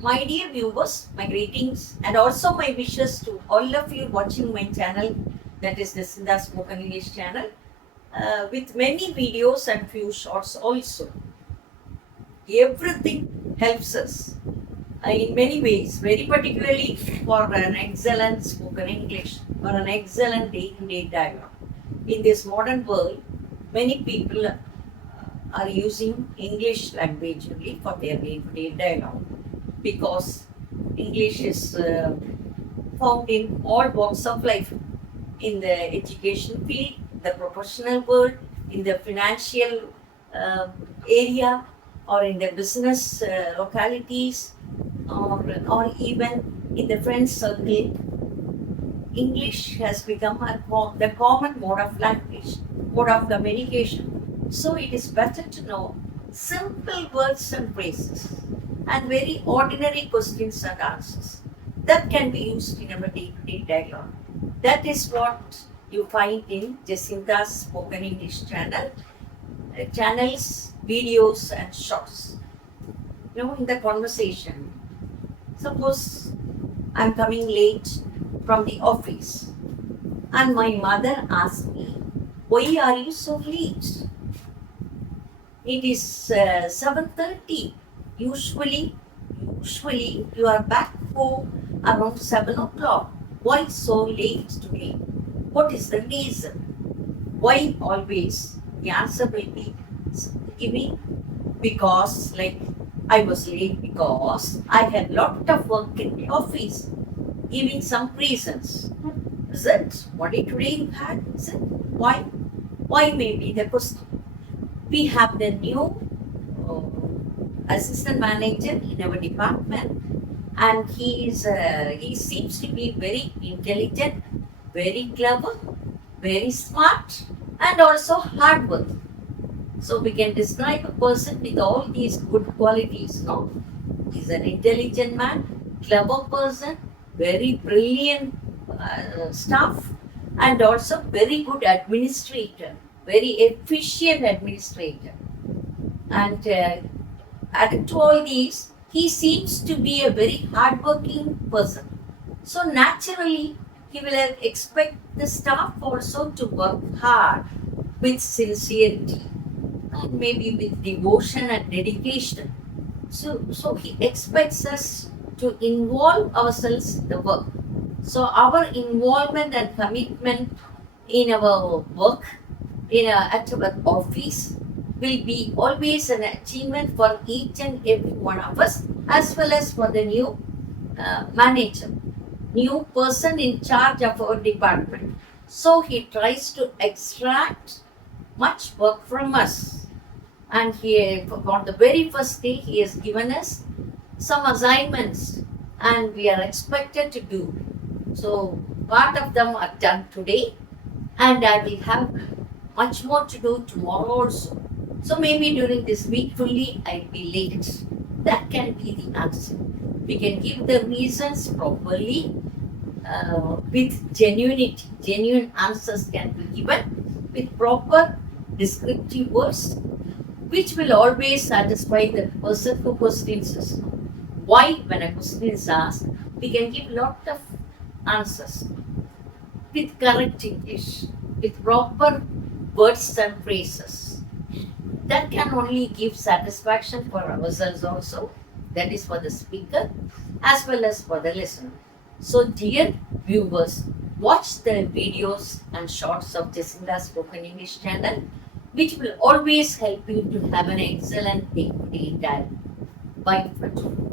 My dear viewers, my greetings and also my wishes to all of you watching my channel, that is the Sindha Spoken English channel, with many videos and few shorts also. Everything helps us in many ways, very particularly for an excellent spoken English or an excellent day-to-day dialogue. In this modern world, many people are using English language only for their day-to-day dialogue because English is found in all walks of life, in the education field, the professional world, in the financial uh, area, or in the business localities, or even in the friend circle. English has become the common mode of language, mode of communication. So it is better to know simple words and phrases and very ordinary questions and answers that can be used in our day-to-day dialogue. That is what you find in Jacinta's Spoken English channels, videos, and shorts. In the conversation, suppose I'm coming late from the office and my mother asked me, "Why are you so late? It is 7:30. Usually you are back home around 7 o'clock. Why so late today? What is the reason? Why always?" The answer will be giving because, like, I was late because I had lot of work in the office, giving some reasons. Is it what today you had? Is it why? Why may be the question. We have the new assistant manager in our department, and he seems to be very intelligent, very clever, very smart, and also hardworking. So we can describe a person with all these good qualities. No, he's an intelligent man, clever person, very brilliant staff, and also very good administrator, very efficient administrator. And added to all these, he seems to be a very hardworking person. So naturally, he will expect the staff also to work hard with sincerity and maybe with devotion and dedication. So he expects us to involve ourselves in the work. So our involvement and commitment in our work, at our office, will be always an achievement for each and every one of us, as well as for the new manager, new person in charge of our department. So he tries to extract much work from us. And on the very first day, he has given us some assignments, and we are expected to do. So part of them are done today, and I will have much more to do tomorrow also. So maybe during this week fully, I'll be late. That can be the answer. We can give the reasons properly with genuinity. Genuine answers can be given with proper descriptive words, which will always satisfy the person who questions us. Why, when a question is asked, we can give lot of answers with correct English, with proper words and phrases. That can only give satisfaction for ourselves also, that is for the speaker as well as for the listener. So dear viewers, watch the videos and shorts of Jacinta's Spoken English channel, which will always help you to have an excellent day-to-day dialogue. Bye for today.